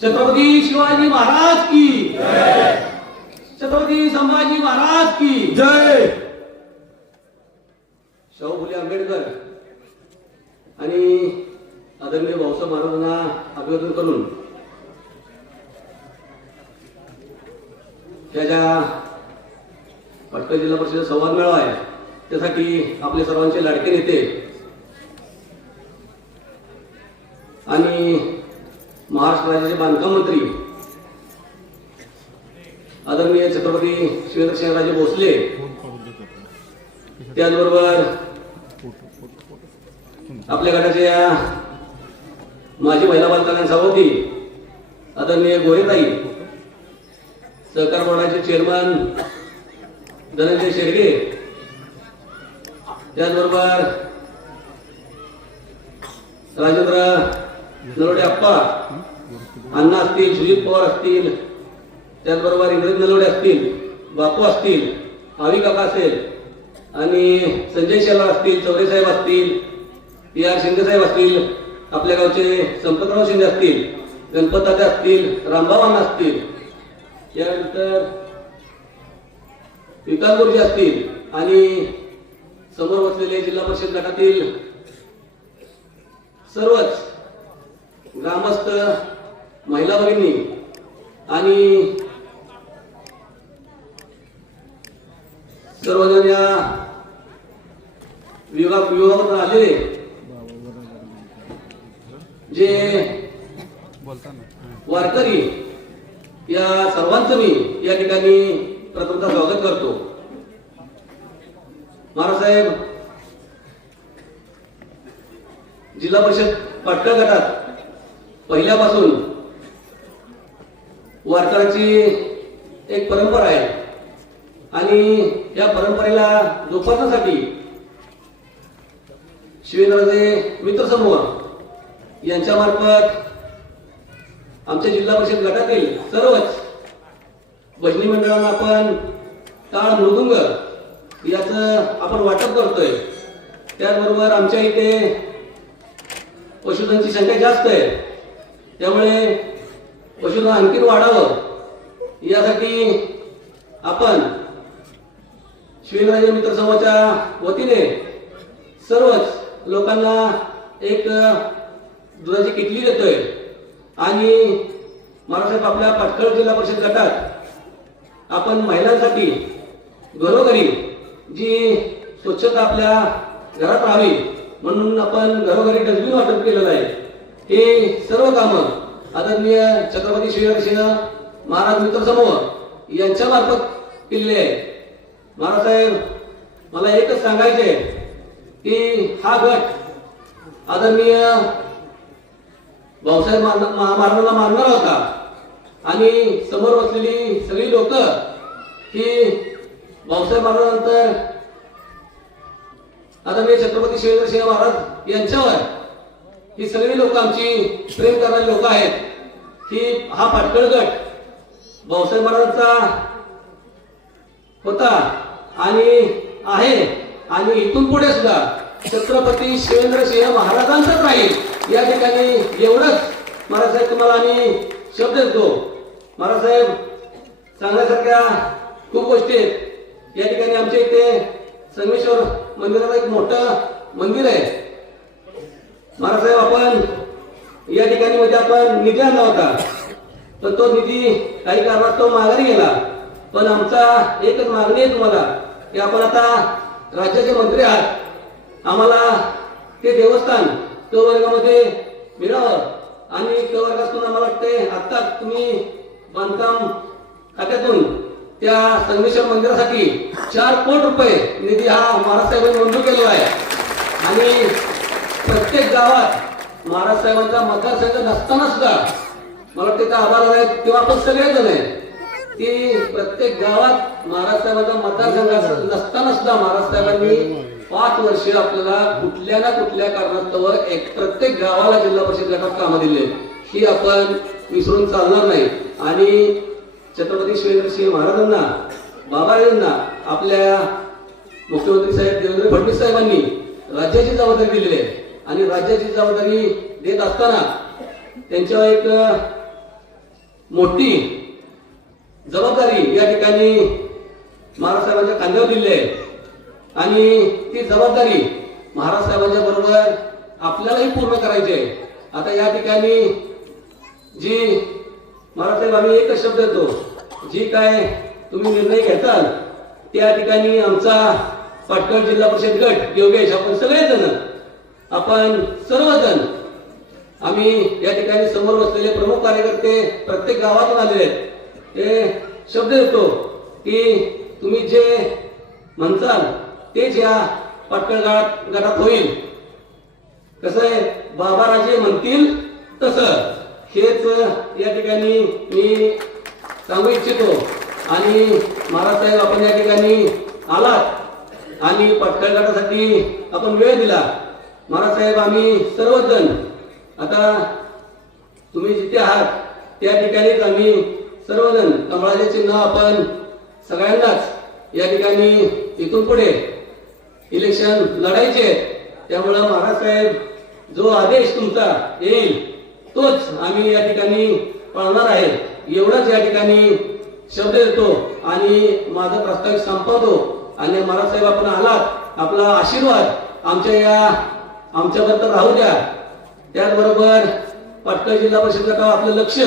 छत्रपती शिवाजी महाराज की जय, छत्रपती संभाजी महाराज की जय. शाहू फुले आंबेडकर आणि आदरणीय भाऊसाहेब महाराजांना अभिवादन करून त्याच्या पटकळ जिल्हा परिषद संवाद मेळावा आहे त्यासाठी आपले सर्वांचे लाडके नेते आणि महाराष्ट्र राज्याचे बांधकाम मंत्री आदरणीय छत्रपती शिवेंद्रसिंहराजे भोसले, त्याचबरोबर आपल्या गटाच्या माजी महिला बाल कल्याण सभापती आदरणीय गोरेताई, सहकार बोर्डाचे चेअरमन धनंजय शेडगे, त्याचबरोबर राजेंद्र नलवडे अप्पा अण्णा असतील, सुजित पवार असतील, त्याचबरोबर इंद्रजित नलवडे असतील, बापू असतील, आवी काका असेल आणि संजय शेलार असतील, चौरे साहेब असतील, पी आर शिंदे साहेब असतील, आपल्या गावचे संपतराव शिंदे असतील, गणपत दादा असतील, रामभाऊ अण्णा असतील, यानंतर विकास गुरुजी असतील आणि समोर बसलेले जिल्हा परिषद गटातील सर्वच ग्रामस्थ महिला भगिनी आणि सर्वजण या विभागातून आलेले जे वारकरी या सर्वांचं मी या ठिकाणी प्रथमतः स्वागत करतो. महाराजसाहेब जिल्हा परिषद पाटकळ गटात पहिल्यापासून वारकऱ्यांची एक परंपरा आहे आणि या परंपरेला जोपासण्यासाठी शिवेंद्रराजे मित्र समूह यांच्या मार्फत आमच्या जिल्हा परिषद गटातील सर्वच भजनी मंडळांना आपण टाळ मृदुंग याचं आपण वाटप करतोय. त्याचबरोबर आमच्या इथे पशुधनची संख्या जास्त आहे, त्यामुळे पशुधन आणखीन वाढावं यासाठी आपण शिवेंद्रराजे मित्र समूहाच्या वतीने सर्वच लोकांना एक दुधाची किटली देतोय आणि महाराष्ट्रात आपल्या पाटकळ जिल्हा परिषद गटात आपण महिलांसाठी घरोघरी जी स्वच्छता आपल्या घरात राहावी म्हणून आपण घरोघरी डस्टबिन वाटप केलेलं आहे. हे सर्व कामं आदरणीय छत्रपती शिवेंद्रसिंह महाराज मित्र समूह यांच्या मार्फत केलेले आहे. महाराजसाहेब मला एकच सांगायचे की हा गट आदरणीय भाऊसाहेब महाराजांना मानणारा होता आणि समोर बसलेली सगळी लोक ही भाऊसाहेब महाराजांनंतर आदरणीय छत्रपती शिवेंद्रसिंह महाराज यांच्यावर ही सगळी लोक आमची प्रेम करणारी लोक आहेत. ही हा पाटकळ गट भाऊसाहेब महाराजांचा होता आणि आहे आणि इथून पुढे सुद्धा छत्रपती शिवेंद्रसिंह महाराजांचाच राहील या ठिकाणी एवढंच महाराजसाहेब तुम्हाला आम्ही शब्द देतो. महाराजसाहेब सांगण्यासारख्या खूप गोष्टी आहेत. या ठिकाणी आमच्या इथे संगमेश्वर मंदिराला एक मोठं मंदिर आहे. महाराजसाहेब आपण या ठिकाणी मध्ये आपण निधी आणला होता पण तो निधी काही कारणास्तव माघारी गेला. पण आमचा एकच मागणी आहे तुम्हाला की आपण आता राज्याचे मंत्री आहात, आम्हाला ते देवस्थान क वर्गामध्ये मिळावं आणि क वर्गातून आम्हाला वाटते आता तुम्ही बांधकाम खात्यातून त्या संगमेश्वर मंदिरासाठी 4 कोटी रुपये निधी हा महाराजसाहेबांनी मंजूर केलेला आहे आणि प्रत्येक गावात महाराजसाहेबांचा मतदारसंघ नसताना सुद्धा मला वाटते त्या आभार आहेत किंवा आपण सगळेजण आहे की प्रत्येक गावात महाराजसाहेबांचा मतदारसंघ नसताना सुद्धा महाराजसाहेबांनी 5 वर्षे आपल्याला कुठल्या ना कुठल्या कारणास्तव एक प्रत्येक गावाला जिल्हा परिषद गटात कामं दिले. ही आपण विसरून चालणार नाही आणि छत्रपती शिवेंद्रसिंह महाराजांना बाबाजींना आपल्या मुख्यमंत्री साहेब देवेंद्र फडणवीस साहेबांनी राज्याची जबाबदारी दिलेली आहे आणि राज्याची जबाबदारी देत असताना त्यांच्यावर एक मोठी जबाबदारी या ठिकाणी महाराज साहेबांच्या खांद्यावर दिली आहे आणि ती जबाबदारी महाराज साहेबांच्या बरोबर आपल्यालाही पूर्ण करायची आहे. आता या ठिकाणी जी महाराज साहेब आम्ही एकच शब्द देतो, जी काय तुम्ही निर्णय घेताल त्या ठिकाणी आमचा पाटण जिल्हा परिषद गट योगेश आपण सगळेजण आपण सर्वजण आम्ही या ठिकाणी समोर बसलेले प्रमुख कार्यकर्ते प्रत्येक गावातून आलेले आहेत. हे शब्द देतो की तुम्ही जे म्हणताल तेच या पाटण गटात होईल. कसं आहे, बाबाराजे म्हणतील तसं हेच या ठिकाणी मी सांगू इच्छितो. आणि महाराज साहेब आपण या ठिकाणी आलात आणि पाटण गटासाठी आपण वेळ दिला. महाराज साहेब आम्ही सर्वजण आता तुम्ही जिथे आहात त्या ठिकाणीच आम्ही सर्वजण कमळाचे चिन्ह आपण सगळ्यांनाच या ठिकाणी इथून पुढे इलेक्शन लढायचे. त्यामुळं महाराज साहेब जो आदेश तुमचा येईल तोच आम्ही या ठिकाणी पाळणार आहे एवढाच या ठिकाणी शब्द देतो आणि माझा प्रस्ताव संपवतो. आणि महाराज साहेब आपण आलात, आपला आशीर्वाद आमच्याबद्दल राहू द्या. त्याचबरोबर पाटण जिल्हा परिषद गटावर आपलं लक्ष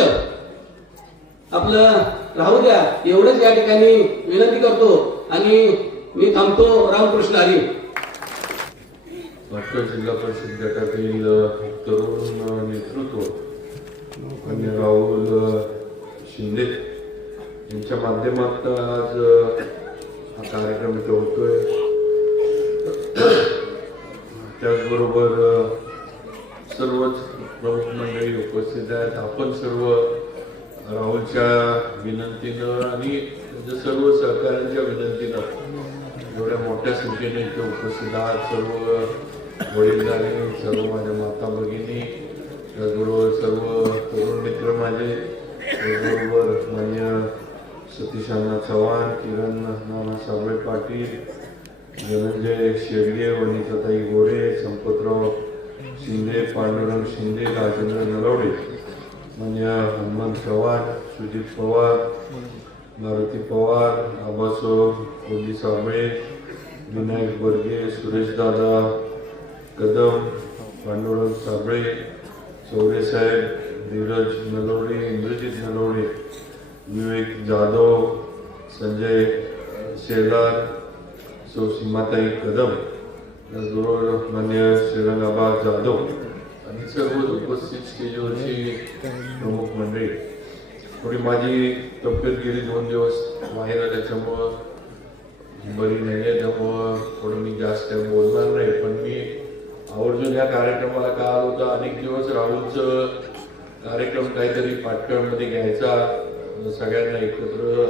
आपलं राहू द्या एवढंच या ठिकाणी विनंती करतो आणि मी थांबतो. रामकृष्ण हरी. पाटण जिल्हा परिषद गटातील तरुण नेतृत्व आणि राहुल शिंदे यांच्या माध्यमातून आज हा कार्यक्रम इथे होतोय. त्याचबरोबर सर्वच प्रमुख मंडळी उपस्थित आहेत. आपण सर्व राहुलच्या विनंतीनं आणि सर्व सहकाऱ्यांच्या विनंतीनं एवढ्या मोठ्या संख्येने इथे उपस्थित आहात. सर्व वडीलधारी, सर्व माझ्या माता भगिनी, त्याचबरोबर सर्व तरुण मित्र माझे, त्याचबरोबर मान्य सतीश अण्णा चव्हाण, किरण नाना साबळे पाटील, धनंजय शेडगे, वनिताताई गोरे, संपतराव शिंदे, पांडुरंग शिंदे, राजेंद्र नलवडे, मान्य हनुमंत चव्हाण, सुजित पवार, मारुती पवार, आबासो कोली साबळे, विनायक बर्गे, सुरेश दादा कदम, पांडुरंग साबळे, चौरे साहेब, धीरज नलवडे, इंद्रजित नलवडे, विवेक जाधव, संजय शेलार, सौ सीमाताई कदम, त्याचबरोबर मान्य श्रीरंगाबा जाधव आणि सर्व उपस्थित स्टेजवरची प्रमुख मंडळी. थोडी माझी तब्येत गेली 2 दिवस बाहेर आल्याच्यामुळं बरी नाही आहे, त्यामुळं थोडं मी जास्त काही बोलणार नाही. पण मी आवर्जून या कार्यक्रमाला का आलो होता, अनेक दिवस राहुलचं कार्यक्रम काहीतरी पाटणमध्ये घ्यायचा, सगळ्यांना एकत्र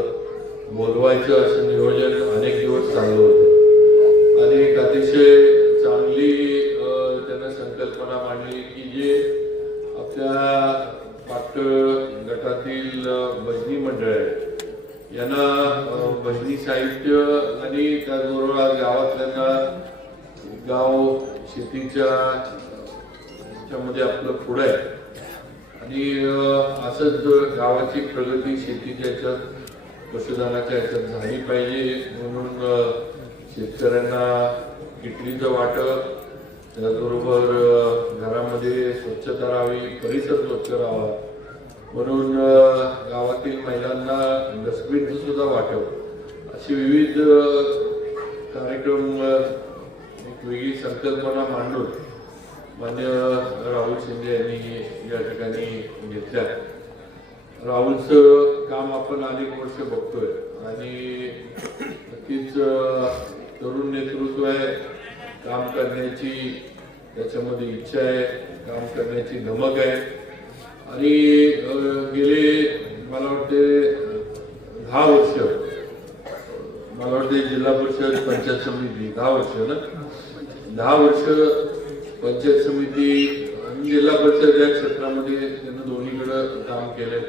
बोलवायचं असं नियोजन अनेक दिवस चाललं होतं आणि एक अतिशय चांगली त्यांना संकल्पना मांडली की जे आपल्या पाटण गटातील भजनी मंडळ आहे यांना भजनी साहित्य आणि त्याचबरोबर आज गावातल्यांना गाव शेतीच्या मध्ये आपलं पुढं आहे आणि असंच गावाची प्रगती शेतीच्या याच्यात पशुधनाच्या याच्यात झाली पाहिजे म्हणून शेतकऱ्यांना किटलीचं वाटप, त्याचबरोबर घरामध्ये स्वच्छता राहावी, परिसर स्वच्छ राहावा म्हणून गावातील महिलांना डस्टबिनचं सुद्धा वाटप, अशी विविध कार्यक्रम एक वेगळी संकल्पना मांडून मान्य राहुल शिंदे यांनी या ठिकाणी घेतल्या. राहुलचं काम आपण अनेक वर्ष बघतोय आणि नक्कीच तरुण नेतृत्व आहे, काम करण्याची त्याच्यामध्ये इच्छा आहे, काम करण्याची धमक आहे आणि गेले मला वाटते 10 वर्ष मला वाटते जिल्हा परिषद पंचायत समिती 10 वर्ष ना 10 वर्ष पंचायत समिती आणि जिल्हा परिषद या क्षेत्रामध्ये त्यांनी दोन्हीकडे काम केले.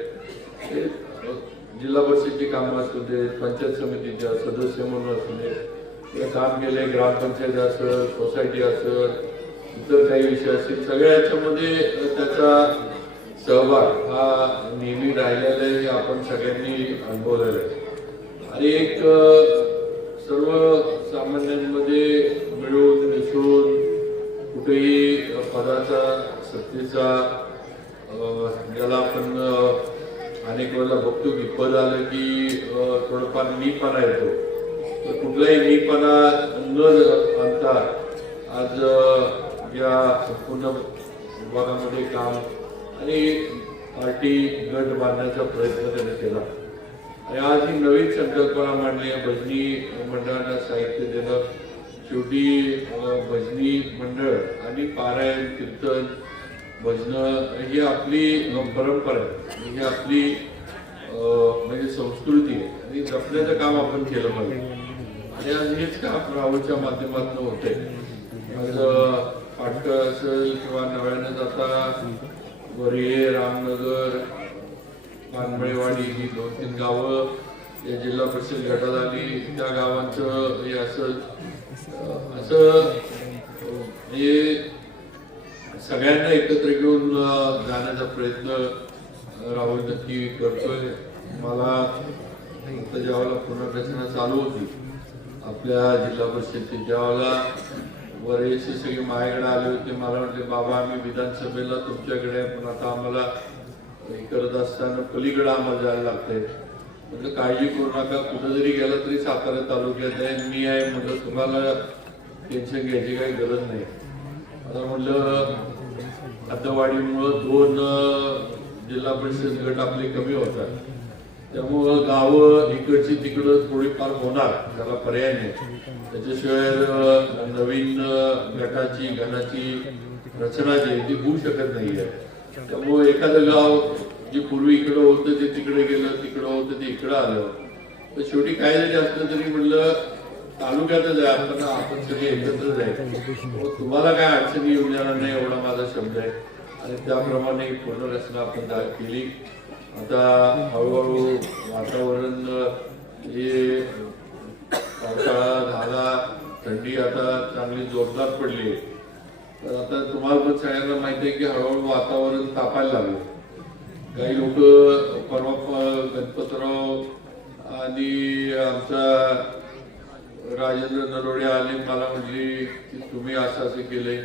जिल्हा परिषदची कामं असू दे, पंचायत समितीच्या सदस्य म्हणून असू दे, हे काम केले, ग्रामपंचायत असेल, सोसायटी असेल, इतर काही विषय असतील, सगळ्या याच्यामध्ये त्याचा सहभाग हा नेहमी राहिलेला आहे, हे आपण सगळ्यांनी अनुभवलेलं आहे. आणि एक सर्व सामान्यांमध्ये मिळून मिसळून कुठेही पदाचा सत्तेचा ज्याला आपण अनेक वेळेला बघतो की पद आलं की थोडंफार मीपणा येतो, तर कुठलाही मीपणा न आणता आज या संपूर्ण विभागामध्ये काम आणि पार्टी गट बांधण्याचा प्रयत्न त्याने केला. आणि आज ही नवीन संकल्पना मांडली आहे, भजनी मंडळांना साहित्य देणं. शेवटी भजनी मंडळ आणि पारायण कीर्तन भजनं ही आपली परंपरा आहे, ही आपली म्हणजे संस्कृती आहे आणि जपण्याचं काम आपण केलं पाहिजे. आणि आज हेच काम राहुलच्या माध्यमातून होते. आज पाटकर असेल किंवा नव्यानं जाता वरिये, रामनगर, पानमळेवाडी ही 2-3 गावं या जिल्हा परिषद गटात आली, त्या गावांचं हे असं हे सगळ्यांना एकत्र घेऊन जाण्याचा प्रयत्न राहुल नक्की करतोय. मला ज्यावेळेला पुनर्रचना चालू होती आपल्या जिल्हा परिषदेची, त्यावेळेला बरेचसे सगळे माझ्याकडे आले होते. मला म्हटले, बाबा आम्ही विधानसभेला तुमच्याकडे, पण आता आम्हाला हे करत असताना पलीकडे आम्हाला जायला लागतंय. म्हटलं काळजी करू नका, कुठं जरी गेला तरी सातारा तालुक्यात आहे, मी आहे, म्हटलं तुम्हाला टेन्शन घ्यायची काही गरज नाही. आता म्हटलं हद्दवाढीमुळं 2 जिल्हा परिषद गट आपले कमी होतात, त्यामुळं गावं इकडची तिकडं थोडीफार होणार, त्याला पर्याय नाही. त्याच्याशिवाय नवीन गटाची घनाची रचना जी आहे ती होऊ शकत नाहीये. त्यामुळे एखादं गाव जे पूर्वी इकडं होतं ते तिकडे गेलं, तिकडं होतं ते इकडं आलं, तर शेवटी काय जरी असलं तरी म्हणलं तालुक्यातच आहे, आपण सगळे एकत्रच आहे, तुम्हाला काय अडचणी येऊन जाणार नाही एवढा माझा शब्द आहे. आणि त्याप्रमाणे पुनर्रचना आपण केली. आता हळूहळू वातावरण हे पावसाळा झाला, थंडी आता चांगली जोरदार पडली, तर आता तुम्हाला पण सगळ्यांना माहिती आहे की हळूहळू वातावरण तापायला लागलं. काही लोक परवा गणपतराव आणि आमचा राजेंद्र नरोडे आले, मला म्हणले की तुम्ही असं केलंय.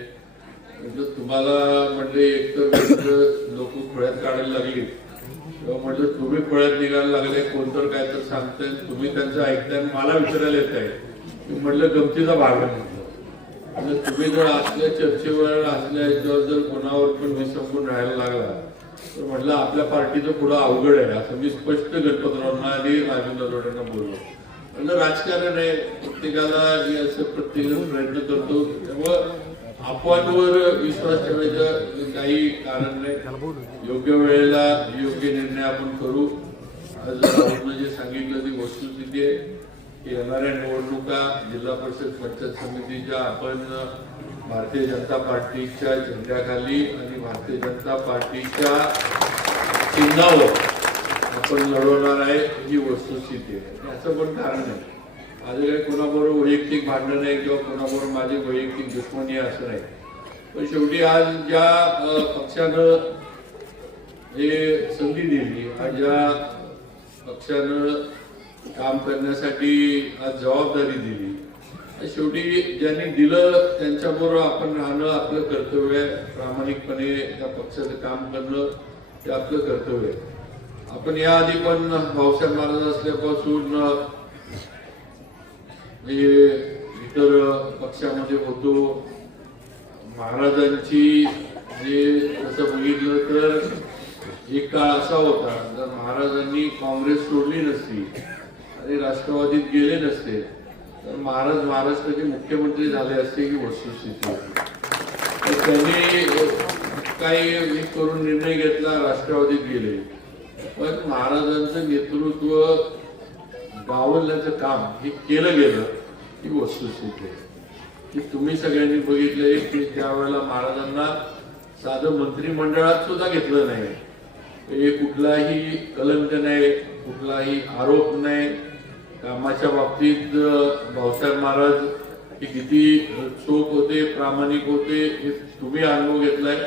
म्हणजे तुम्हाला म्हणले एकतर लोक खोळ्यात काढायला लागली, तेव्हा म्हटलं तुम्ही खोळ्यात निघायला लागले, कोणतर काय तर सांगताय, तुम्ही त्यांचं ऐकताय, मला विचारायला येत आहे. मी म्हटलं गमतीचा भाग आहे म्हटलं, तुम्ही जर असल्या चर्चेवर असल्या याच्यावर जर कोणावर पण विसंबून राहायला लागला तर म्हटलं आपल्या पार्टीचं पुढं अवघड आहे, असं मी स्पष्ट गणपतरावांना आणि राजेंद्र नरोडेंना बोललो. म्हणजे राजकारण आहे, प्रत्येकाला असं प्रत्येकजण प्रयत्न करतो, त्यामुळं अफवांवर विश्वास ठेवायचं काही कारण नाही. योग्य वेळेला योग्य निर्णय आपण करू. आज राहुलनं जे सांगितलं ती वस्तुस्थिती आहे की येणाऱ्या निवडणुका जिल्हा परिषद पंचायत समितीच्या आपण भारतीय जनता पार्टीच्या झेंड्याखाली आणि भारतीय जनता पार्टीच्या चिन्हावर आपण लढवणार आहे, ही वस्तुस्थिती आहे. याचं पण कारण आहे, माझं काही कोणाबरोबर वैयक्तिक भांडण नाही किंवा कोणाबरोबर माझी वैयक्तिक दुश्मनी असं नाही. पण शेवटी आज ज्या पक्षानं हे संधी दिली, आज ज्या पक्षानं काम करण्यासाठी आज जबाबदारी दिली, शेवटी ज्यांनी दिलं त्यांच्याबरोबर आपण राहणं आपलं कर्तव्य आहे. प्रामाणिकपणे त्या पक्षाचं काम करणं हे आपलं कर्तव्य आहे. आपण याआधी पण भाऊसाहेब महाराज असल्यापासून इतर पक्षामध्ये होतो. महाराजांची जे तसं बघितलं तर एक काळ असा होता, जर महाराजांनी काँग्रेस सोडली नसती आणि राष्ट्रवादीत गेले नसते तर महाराज महाराष्ट्राचे मुख्यमंत्री झाले असते ही वस्तुस्थिती होती. त्यांनी काही करून निर्णय घेतला, राष्ट्रवादीत गेले, पण महाराजांचं नेतृत्व गावल्याचं काम हे केलं गेलं ही वस्तुस्थिती आहे. की तुम्ही सगळ्यांनी बघितलंय की त्यावेळेला महाराजांना साधं मंत्रिमंडळात सुद्धा घेतलं नाही. हे कुठलाही कलंक नाही, कुठलाही आरोप नाही. कामाच्या बाबतीत भाऊसाहेब महाराज हे किती चोख होते, प्रामाणिक होते, हे तुम्ही अनुभव घेतलाय.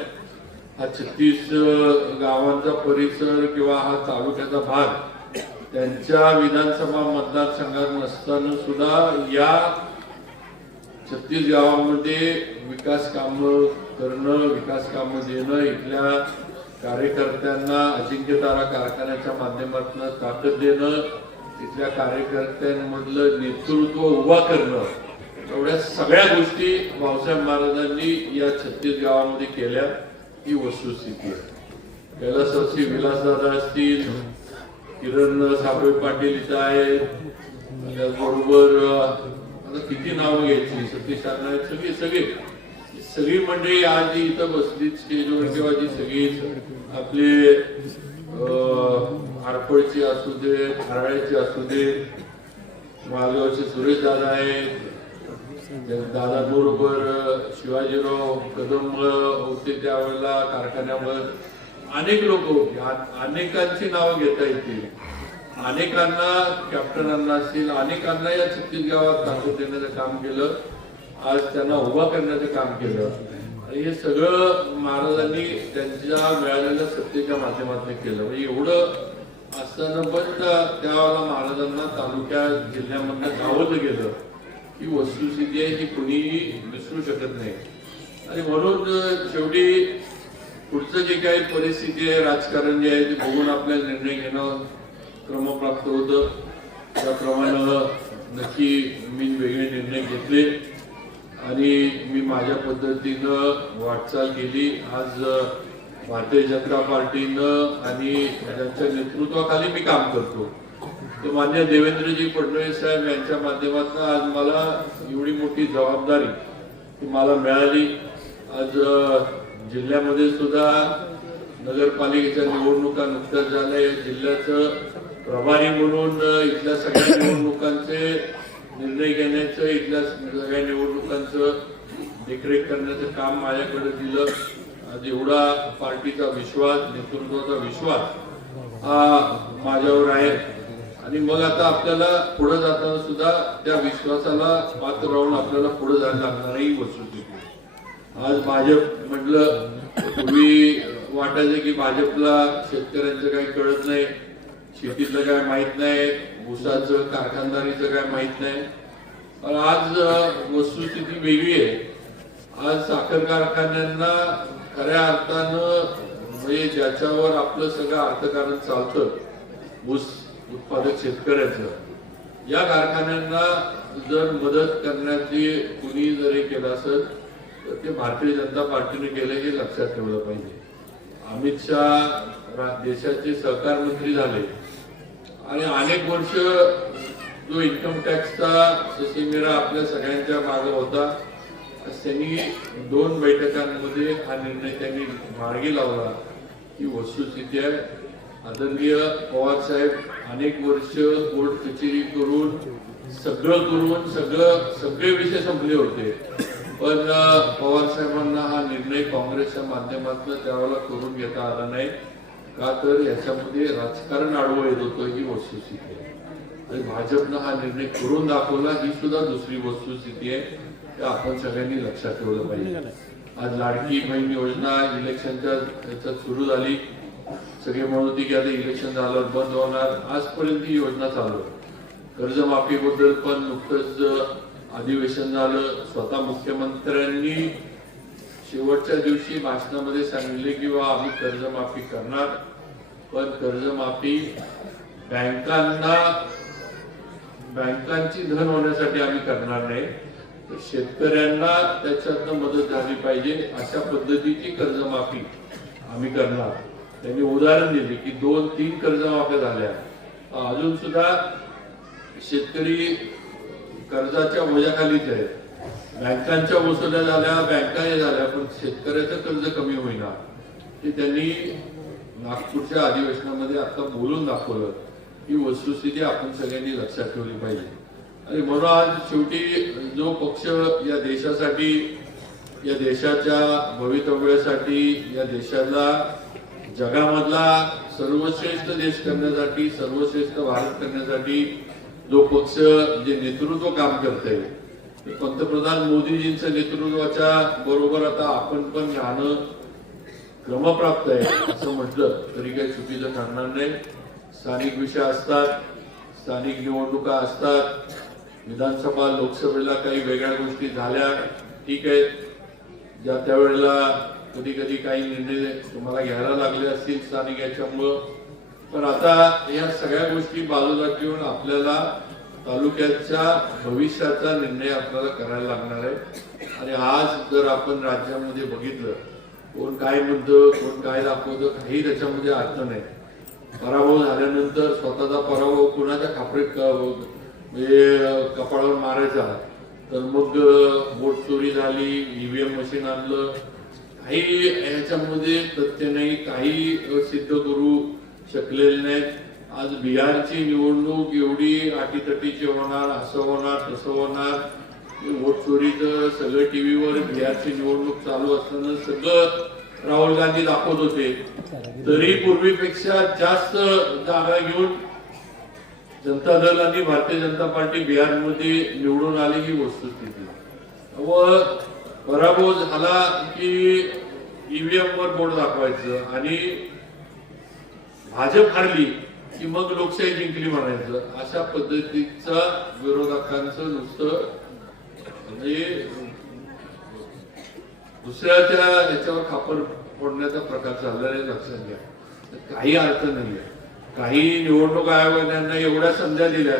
हा 36 गावांचा परिसर किंवा हा तालुक्याचा भाग त्यांच्या विधानसभा मतदारसंघात नसताना सुद्धा या 36 गावांमध्ये विकास कामं करणं, विकास कामं देणं, इथल्या कार्यकर्त्यांना अजिंक्यतारा कारखान्याच्या माध्यमातून ताकद देणं, इथल्या कार्यकर्त्यांमधलं नेतृत्व उभा करणं, एवढ्या सगळ्या गोष्टी भाऊसाहेब महाराजांनी या 36 गावांमध्ये केल्या. ही वस्तुस्थिती आहे. कैलासवासी विलासदादा असतील, किरण साबळे पाटील इथं आहेत, त्याचबरोबर आता किती नावं घ्यायची, सतीश नाईक, सगळी मंडळी आज जी इथं बसली स्टेजवर किंवा जी सगळी आपले आरपळची असू दे, हराळ्याची असू दे, मालगावचे सुरेश दादा आहेत, दादाबरोबर शिवाजीराव कदम होते त्यावेळेला कारखान्यावर, अनेक लोक होते. अनेकांची नावं घेता येतील, अनेकांना कॅप्टनांना असतील, अनेकांना या 36 गावात ताकद देण्याचं काम केलं, आज त्यांना उभा करण्याचं काम केलं. आणि हे सगळं महाराजांनी त्यांच्या मिळालेल्या सत्तेच्या माध्यमातून केलं. म्हणजे एवढं असताना पण त्यावेळेला महाराजांना तालुक्या जिल्ह्यामधनं गावलं गेलं. ही वस्तुस्थिती आहे, ही कुणीही विसरू शकत नाही. आणि म्हणून शेवटी पुढचं जे काही परिस्थिती आहे, राजकारण जे आहे ते बघून आपल्याला निर्णय घेणं क्रमप्राप्त होतं. त्याप्रमाणे नक्की मी वेगळे निर्णय घेतले आणि मी माझ्या पद्धतीनं वाटचाल केली. आज भारतीय जनता पार्टीनं आणि त्यांच्या नेतृत्वाखाली मी काम करतो. तर मान्य देवेंद्रजी फडणवीस साहेब यांच्या माध्यमातून आज मला एवढी मोठी जबाबदारी मला मिळाली. आज जिल्ह्यामध्ये सुद्धा नगरपालिकेच्या निवडणुका नुकत्याच झाल्या. जिल्ह्याचं प्रभारी म्हणून इथल्या सगळ्या निवडणुकांचे निर्णय घेण्याचं, इथल्या सगळ्या निवडणुकांचं देखरेख करण्याचं काम माझ्याकडे दिलं. आज एवढा पार्टीचा विश्वास, नेतृत्वाचा विश्वास हा माझ्यावर आहे. आणि मग आता आपल्याला पुढे जाताना सुद्धा त्या विश्वासाला पात्र राहून आपल्याला पुढे जायला लागणार ही वस्तुस्थिती. आज भाजप म्हटलं, पूर्वी वाटायचं की भाजपला शेतकऱ्यांचं काही कळत नाही, शेतीतलं काय माहित नाही, ऊसाचं कारखानदारीचं काय माहित नाही. पण आज वस्तुस्थिती वेगळी आहे. आज साखर कारखान्यांना खऱ्या अर्थानं म्हणजे ज्याच्यावर आपलं सगळं अर्थकारण चालतं, ऊस उत्पादक शेतकऱ्याचं, या कारखान्यांना जर मदत करण्याची कुणी जरी केलं असेल तर ते भारतीय जनता पार्टीने केलं हे लक्षात ठेवलं पाहिजे. अमित शहा देशाचे सहकार मंत्री झाले आणि अनेक वर्ष जो इन्कम टॅक्सचा ससेमिरा आपल्या सगळ्यांच्या मागे होता, त्यांनी 2 बैठकांमध्ये हा निर्णय त्यांनी मार्गी लावला. ही वस्तुस्थिती आहे. आदरणीय पवार साहेब अनेक वर्ष कोर्ट कचेरी करून सगळे विषय संपले होते. पण पवार साहेबांना हा निर्णय काँग्रेसच्या माध्यमातून त्यावेळेला करून घेता आला नाही. का तर याच्यामध्ये राजकारण आडवं येत होतं, ही वस्तुस्थिती आहे. आणि भाजपनं हा निर्णय करून दाखवला, ही सुद्धा दुसरी वस्तुस्थिती आहे. ते आपण सगळ्यांनी लक्षात ठेवलं पाहिजे. आज लाडकी बहीण योजना इलेक्शनच्या याच्यात सुरू झाली. सगळे म्हणत होते की आता इलेक्शन झाल्यावर बंद होणार. आजपर्यंत ही योजना चालू आहे. कर्जमाफीबद्दल पण नुकतंच अधिवेशन झालं. स्वतः मुख्यमंत्र्यांनी शेवटच्या दिवशी भाषणामध्ये सांगितले की आम्ही कर्जमाफी करणार, पण कर्जमाफी बँकांची धन होण्यासाठी आम्ही करणार नाही, तर शेतकऱ्यांना त्याच्यातनं मदत झाली पाहिजे अशा पद्धतीची कर्जमाफी आम्ही करणार. त्यांनी उदाहरण दिले की 2-3 कर्जमाफ्या झाल्या. अजून सुद्धा शेतकरी कर्जाच्या ओझ्याखालीच आहेत. बँकांच्या वसुल्या झाल्या, बँका झाल्या, पण शेतकऱ्याचं कर्ज कमी होईना. हे त्यांनी नागपूरच्या अधिवेशनामध्ये आता बोलून दाखवलं. ही वस्तुस्थिती आपण सगळ्यांनी लक्षात ठेवली पाहिजे. आणि म्हणून आज शेवटी जो पक्ष या देशासाठी, या देशाच्या भवितव्यासाठी, या देशाला जगामधला सर्वश्रेष्ठ देश करण्यासाठी, सर्वश्रेष्ठ भारत करण्यासाठी जो पक्ष जे नेतृत्व काम करतंय, पंतप्रधान मोदीजींच्या नेतृत्वाच्या बरोबर आता आपण पण जाणं क्रमप्राप्त आहे असं म्हटलं तरी काही चुकीचं ठरणार नाही. स्थानिक विषय असतात, स्थानिक निवडणुका असतात, विधानसभा लोकसभेला काही वेगळ्या गोष्टी झाल्या ठीक आहे, ज्या त्यावेळेला कधी कधी काही निर्णय तुम्हाला घ्यायला लागले असतील स्थानिक याच्यामुळं. पण आता या सगळ्या गोष्टी बाजूला ठेवून आपल्याला तालुक्याच्या भविष्याचा निर्णय आपल्याला करायला लागणार आहे. आणि आज जर आपण राज्यामध्ये बघितलं कोण काय म्हणतं कोण काय दाखवतं काही त्याच्यामध्ये अर्थ नाही. पराभव झाल्यानंतर स्वतःचा पराभव कुणाच्या खापरीत म्हणजे कपाळावर मारायचा, तर मग वोट चोरी झाली, ईव्हीएम मशीन आणलं, काही याच्यामध्ये तथ्य नाही, काही सिद्ध करू शकलेले नाहीत. आज बिहारची निवडणूक एवढी अटीतटीची होणार, असं होणार तसं होणार, वोट चोरीचं सगळं टीव्हीवर बिहारची निवडणूक चालू असताना सगळं राहुल गांधी दाखवत होते. तरी पूर्वीपेक्षा जास्त जागा घेऊन जनता दल आणि भारतीय जनता पार्टी बिहारमध्ये निवडून आली ही वस्तुस्थिती. व पराभव झाला की ईव्हीएम वर बोट दाखवायचं आणि भाजप हारली की मग लोकशाही जिंकली म्हणायचं. अशा पद्धतीचा विरोधकांचं नुसतं म्हणजे दुसऱ्याच्या याच्यावर खापर फोडण्याचा प्रकार चाललेला आहे, लक्षात घ्या. काही अर्थ नाहीये. काही निवडणूक आयोगाने एवढ्या संध्या दिल्या,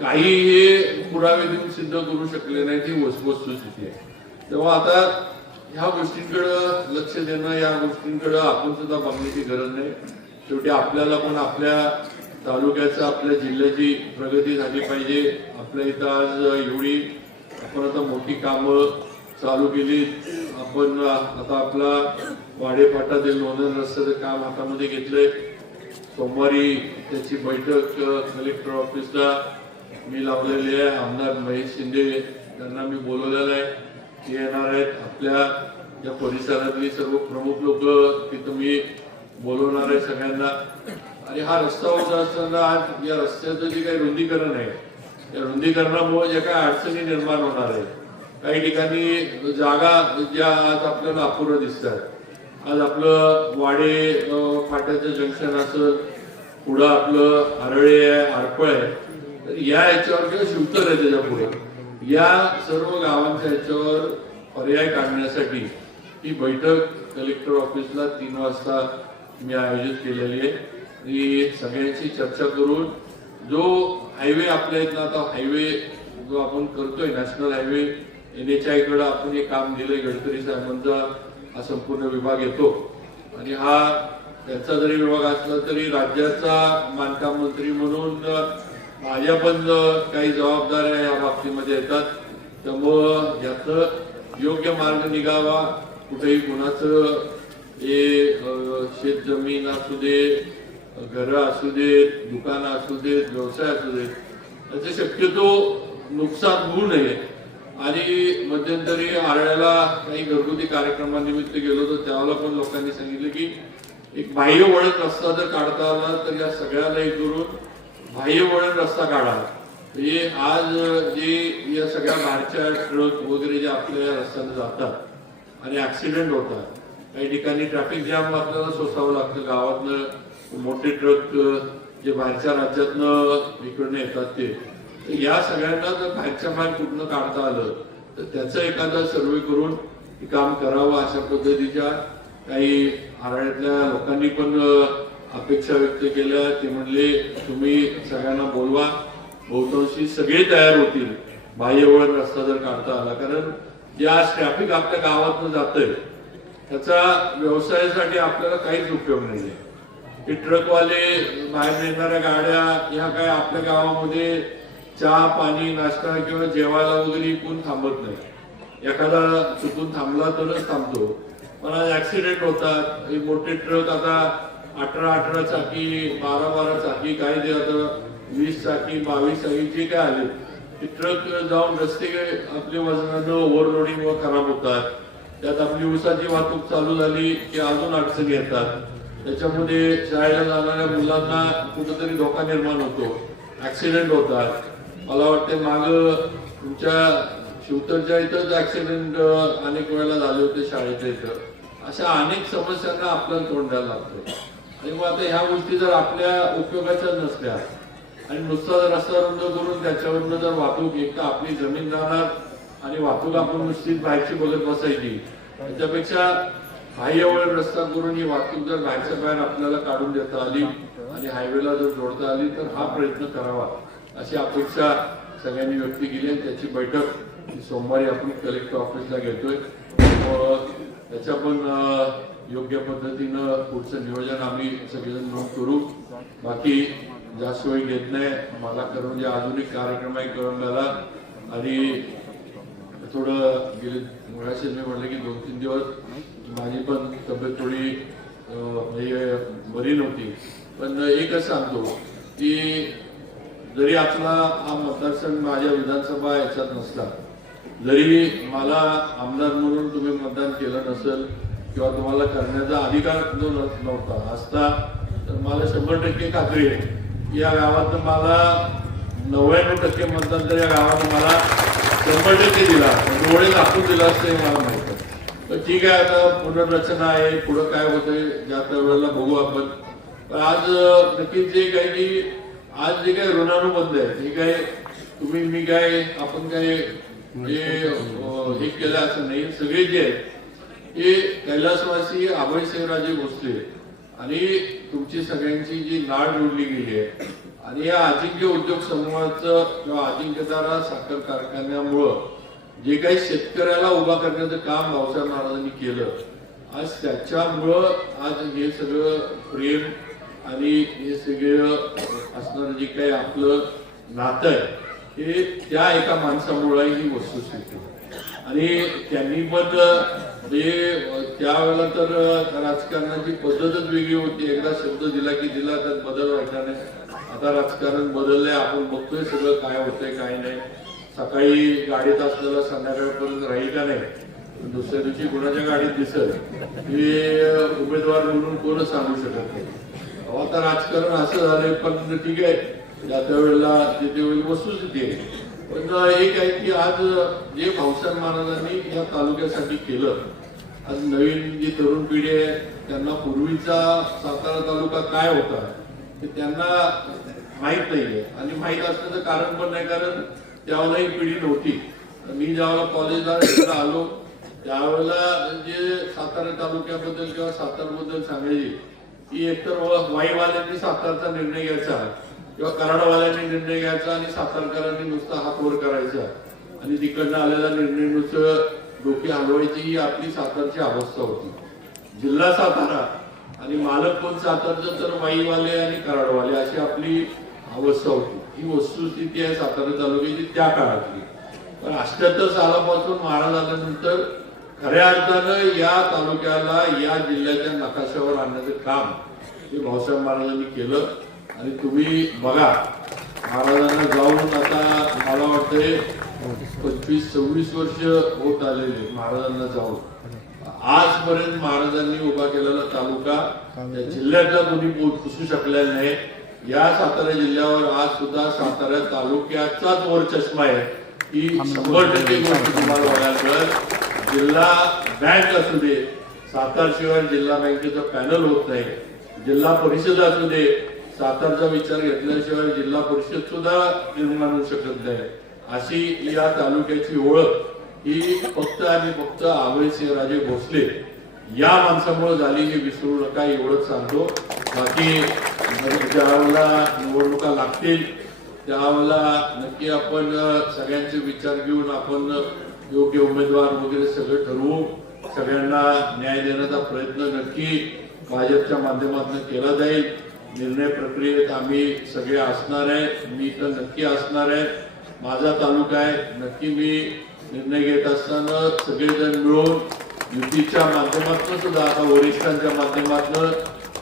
काही हे पुरावे देऊन सिद्ध करू शकले नाही, ती वस्तुस्थिती आहे. तेव्हा आता ह्या गोष्टींकडे लक्ष देणं, या गोष्टींकडे आपण सुद्धा बघण्याची गरज नाही. शेवटी आपल्याला पण आपल्या तालुक्याचं आपल्या जिल्ह्याची प्रगती झाली पाहिजे. आपल्या इथं आज एवढी आपण आता मोठी कामं चालू केली. आपण आता आपला वाडेफाटातील लोणंद रस्त्याचं काम हातामध्ये घेतलंय. सोमवारी त्याची बैठक कलेक्टर ऑफिसला मी लावलेली आहे. आमदार महेश शिंदे यांना मी बोलवलेलं आहे, ते येणार आहेत. आपल्या या परिसरातली सर्व प्रमुख लोक तिथं मी बोलवणार आहे सगळ्यांना. आणि हा रस्ता होत असताना आज या रस्त्याचं जे काही रुंदीकरण आहे, या रुंदीकरणामुळे ज्या काही अडचणी निर्माण होणार आहे, काही ठिकाणी जागा ज्या आज आपल्याला अपुऱ्या दिसतात. आज आपलं वाडे फाट्याचं जंक्शन असेल, पुढं आपलं आरळे आहे, आरपळ आहे, तर या याच्यावर किंवा शिवतर आहे त्याच्या पुढे या सर्व गावांच्या याच्यावर पर्याय काढण्यासाठी ही बैठक कलेक्टर ऑफिसला 3 वाजता मी आयोजित केलेली आहे. ही सगळ्यांची चर्चा करून जो हायवे आपल्या इथला आता हायवे जो आपण करतोय नॅशनल हायवे NHI कडे आपण हे काम दिलंय. गडकरी साहेबांचा हा संपूर्ण विभाग येतो आणि हा त्यांचा जरी विभाग असला तरी राज्याचा बांधकाम मंत्री म्हणून माझ्या पण काही जबाबदाऱ्या या बाबतीमध्ये येतात. त्यामुळं याचं योग्य मार्ग निघावा. कुठेही कुणाचं हे शेत जमीन असू दे, घरं असू देत, दुकानं असू देत, व्यवसाय असू देत, त्याचं शक्यतो नुकसान होऊ नये. आणि मध्यंतरी आरळ्याला काही घरगुती कार्यक्रमानिमित्त गेलो तर त्यावेळेला पण लोकांनी सांगितलं की एक बाह्य वळण रस्ता जर काढता आला तर या सगळ्याला एक करून बाह्य वळण रस्ता काढा. म्हणजे आज जे या सगळ्या बाहेरच्या ट्रक वगैरे जे आपल्या या रस्त्याने जातात आणि ऍक्सिडेंट होतात, काही ठिकाणी ट्रॅफिक जाम आपल्याला सोसावं लागतं. गावातनं मोठे ट्रक जे बाहेरच्या राज्यातनं इकडनं येतात ते, या सगळ्यांना जर बाहेरच्या बाहेर कुठनं काढता आलं तर त्याचं एखादा सर्वे करून काम करावं अशा पद्धतीच्या काही आरळ्यातल्या लोकांनी पण अपेक्षा व्यक्त केल्या. ते म्हणले तुम्ही सगळ्यांना बोलवा, बहुतांशी सगळे तयार होतील बाह्य वळण रस्ता जर काढता आला. कारण जे आज ट्रॅफिक आपल्या गावातनं जातंय त्याचा व्यवसायासाठी आपल्याला काहीच उपयोग नाहीये. हे ट्रकवाले बाहेर येणाऱ्या गाड्या ह्या काय आपल्या गावामध्ये चहा पाणी नाश्ता किंवा जेवायला वगैरे कोण थांबत नाही. एखादा चुकून थांबला तरच थांबतो. पण आज ऍक्सिडेंट होतात. हे मोठे ट्रक आता 18 चाकी 12 चाकी काय ते आता 20 चाकी 22 चाकी जे काय आले ते ट्रक जाऊन रस्ते आपल्या वजनानं ओव्हरलोडिंग व खराब होतात. त्यात आपली ऊसाची वाहतूक चालू झाली की अजून अडचणी येतात. त्याच्यामध्ये शाळेला जाणाऱ्या मुलांना कुठेतरी धोका निर्माण होतो, ऍक्सिडेंट होतात. मला वाटतं माग तुमच्या शिवतरच्या इथंच ऍक्सिडेंट अनेक वेळेला झाले होते शाळेच्या इथं. अशा अनेक समस्यांना आपल्याला तोंड द्यायला लागतंय. आणि मग आता ह्या गोष्टी जर आपल्या उपयोगाच्या नसल्या आणि नुसता जर रस्ता रुंद करून त्याच्यावरनं जर वाहतूक एक तर आपली जमीन जाणार आणि वाहतूक आपण नुसतीच बाहेरची बघत बसायची, त्याच्यापेक्षा हायवेवर रस्ता करून ही वाहतूक जर बाहेरच्या बाहेर आपल्याला काढून देता आली आणि हायवेला जर जोडता आली तर हा प्रयत्न करावा अशी अपेक्षा सगळ्यांनी व्यक्त केली. आणि त्याची बैठक सोमवारी आपण कलेक्टर ऑफिसला घेतोय. त्याच्या पण योग्य पद्धतीनं पुढचं नियोजन आम्ही सगळेजण मिळून करू. बाकी जास्त वेळ घेत नाही. मला करून जे आधुनिक कार्यक्रम आहे कळंब्याला आणि थोडं गेले मुळाशी मी म्हटलं की 2-3 दिवस माझी पण तब्येत थोडी म्हणजे बरी नव्हती. पण एकच सांगतो की जरी आपला हा मतदारसंघ माझ्या विधानसभा याच्यात नसला, जरी मला आमदार म्हणून तुम्ही मतदान केलं नसेल किंवा तुम्हाला करण्याचा अधिकार जो नव्हता असता, तर मला 100% खात्री आहे की या गावात मला 99% मतदान तर या गावात मला 100% दिला, डोळे दाखवून दिला असं मला माहित आहे. तर ठीक आहे, आता पुनर्रचना आहे, पुढं काय होतंय ज्या त्या वेळेला बघू आपण. पण आज नक्कीच जे काही की आज जे काही ऋणानुबंध आहे हे काय तुम्ही मी काय आपण काय हे केलं असं नाही. सगळे जे आहेत हे कैलासवासी अभयसिंहराजे भोसले आणि तुमची सगळ्यांची जी नाळ जोडली गेली आहे आणि या अजिंक्य उद्योग समूहाचं किंवा अजिंक्यतारा साखर कारखान्यामुळं जे काही शेतकऱ्याला उभा करण्याचं काम भाऊसाहेब महाराजांनी केलं, आज त्याच्यामुळं आज हे सगळं प्रेम आणि हे सगळं असणारं जे काही आपलं नातं आहे हे त्या एका माणसामुळे ही वस्तुस्थिती. आणि त्यांनी पण त्यावेळेला तर राजकारणाची पद्धतच वेगळी होती. एकदा शब्द दिला की दिला, त्यात बदल व्हायचा नाही. आता राजकारण बदललंय, आपण बघतोय सगळं काय होतंय काय नाही. सकाळी गाडीत असलेला संध्याकाळपर्यंत राहील का नाही, दुसऱ्या दिवशी कोणाच्या गाडीत दिसत हे उमेदवार म्हणून कोणच सांगू शकत नाही. आता राजकारण असं झालंय. पण ठीक आहे, त्या वेळेला तिथे वस्तुस्थिती आहे. पण एक आहे की आज जे भाऊसाहेब महाराजांनी या तालुक्यासाठी केलं, आज नवीन जी तरुण पिढी आहे त्यांना पूर्वीचा सातारा तालुका काय होता ते त्यांना माहित नाहीये. आणि माहित असण्याचं कारण पण नाही, कारण त्यावेळेला ही पिढी नव्हती. मी ज्यावेळेला कॉलेजला आलो त्यावेळेला जे सातारा तालुक्याबद्दल किंवा सातारबद्दल सांगायची की एकतर वाईवाल्यांनी सातारचा निर्णय घ्यायचा किंवा कराडवाल्यांनी निर्णय घ्यायचा आणि सातारकरांनी नुसता हात वर करायचा आणि तिकडनं आलेला निर्णय नुसतं डोके हलवायची ही आपली सातारची अवस्था होती. जिल्हा सातारा आणि मालक पण सातारचं तर वाईवाले आणि कराडवाले अशी आपली अवस्था होती. ही वस्तुस्थिती आहे सातारा तालुक्याची त्या काळातली. पण 78 सालापासून महाराज आल्यानंतर खऱ्या अर्थानं या तालुक्याला या जिल्ह्याच्या नकाशावर आणण्याचं काम हे भाऊसाहेब महाराजांनी केलं. आणि तुम्ही बघा, महाराजांना जाऊन आता मला वाटतंय 25-26 वर्ष होत आलेले महाराजांना जाऊन. आजपर्यंत महाराजांनी उभा केलेला तालुका या जिल्ह्यातला कोणी पुसू शकलेला नाही. या सातारा जिल्ह्यावर आज सुद्धा सातारा तालुक्याचाच वर चष्मा आहे ही 100% गोष्ट तुम्हाला बघायला मिळेल. जिल्हा बँक असू दे, सातारा शिवाय जिल्हा बँकेचं पॅनल होत नाही. जिल्हा परिषद असू दे, सातारचा विचार घेतल्याशिवाय जिल्हा परिषद सुद्धा निर्माण होऊ शकत नाही. अशी या तालुक्याची ओळख ही फक्त आणि फक्त अभयसिंहराजे भोसले या माणसामुळे झाली, हे विसरू नका एवढंच सांगतो. बाकी ज्यावेळेला निवडणुका लागतील त्यावेळेला नक्की आपण सगळ्यांचे विचार घेऊन आपण योग्य उमेदवार वगैरे सगळं ठरवू. सगळ्यांना न्याय देण्याचा प्रयत्न नक्की भाजपच्या माध्यमातून केला जाईल. निर्णय प्रक्रियेत आम्ही सगळे असणार आहे. मी तर नक्की असणार आहे. माझा तालुका आहे, नक्की मी निर्णय घेत असताना सगळेजण मिळून युतीच्या माध्यमातून सुद्धा आता वरिष्ठांच्या माध्यमातून